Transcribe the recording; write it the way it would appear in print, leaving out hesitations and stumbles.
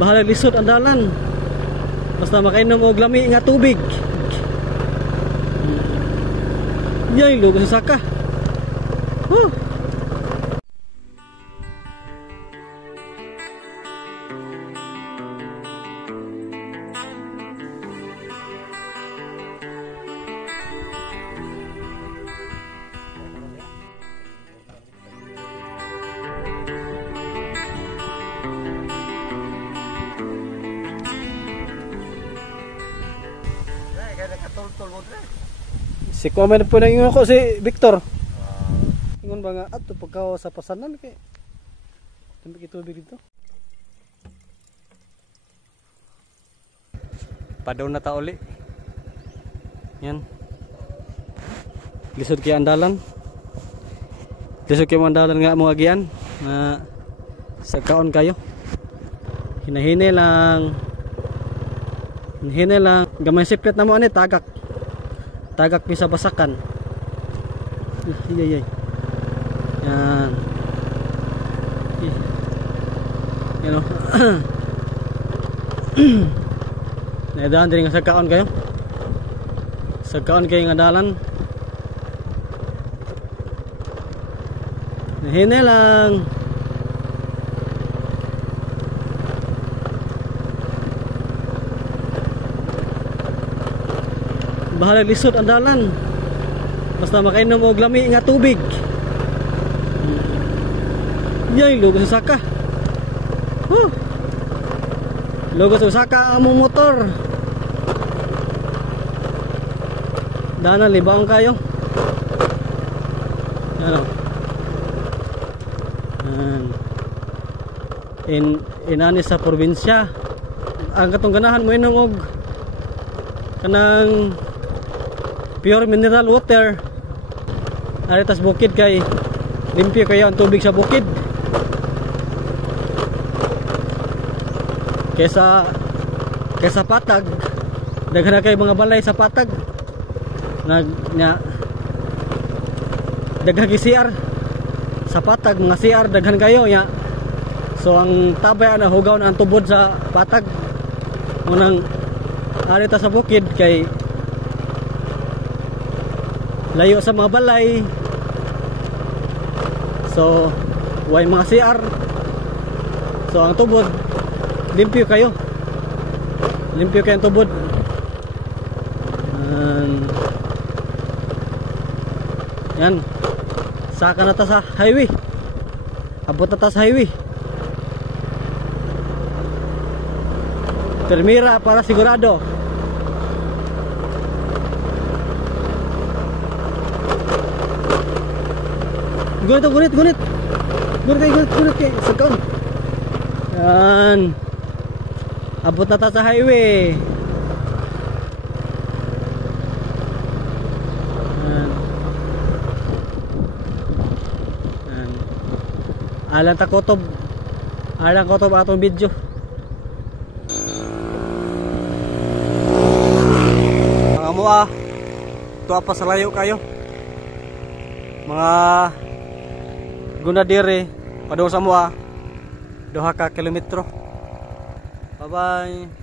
Bahalag lisod ang dalan. Basta makainom og lami nga tubig. Yay, lugo sa saka. Si comment po nang ingon ko si Victor. Ingon ba nga ato pagka sa pasanan kay tubig dito. Padaw na ta uli. Yan. Lisod kay andalan. Lisod kay andalan nga mo agian na sa kaon kayo. Hinahine lang. Hinahine lang gamay siplet na mo ani tagak pisa basakan. Yan. You know. Naidaan din nga sa kaon kayo. Sa kaon kayo nga dalan. Nahine lang. Bahalag lisod ang dalan. Basta makainom og lami nga tubig. Yay, lugo sa saka. Lugo sa saka among motor. Dana libang kayo. Ano? Inani sa probinsya. Ang katong ganahan mo inom og kanang pure mineral water. Aritas bukid kay limpyo kayo ang tubig sa bukid. Kaysa patag, daghan na kay mga balay sa patag. Daghang CR sa patag, mga CR daghan kayo nya. So ang tabay na hugaw na ang tubod sa patag. Unang arita sa bukid kay layo sa mga balay. So way mga CR. So ang tubod limpyo kayo. Limpyo kayo ang tubod. Yan. Saka na ta sa highway. Abot na ta sa highway. Termira para sigurado. Gunit kay sakon. Yan. Abot na ta sa highway. Yan. Alang takotob. Alang kotob atong video. Mga mua, tuwa pa sa layo kayo. Mga gunadire padung sa mua 2 ka kilometro. Bye bye.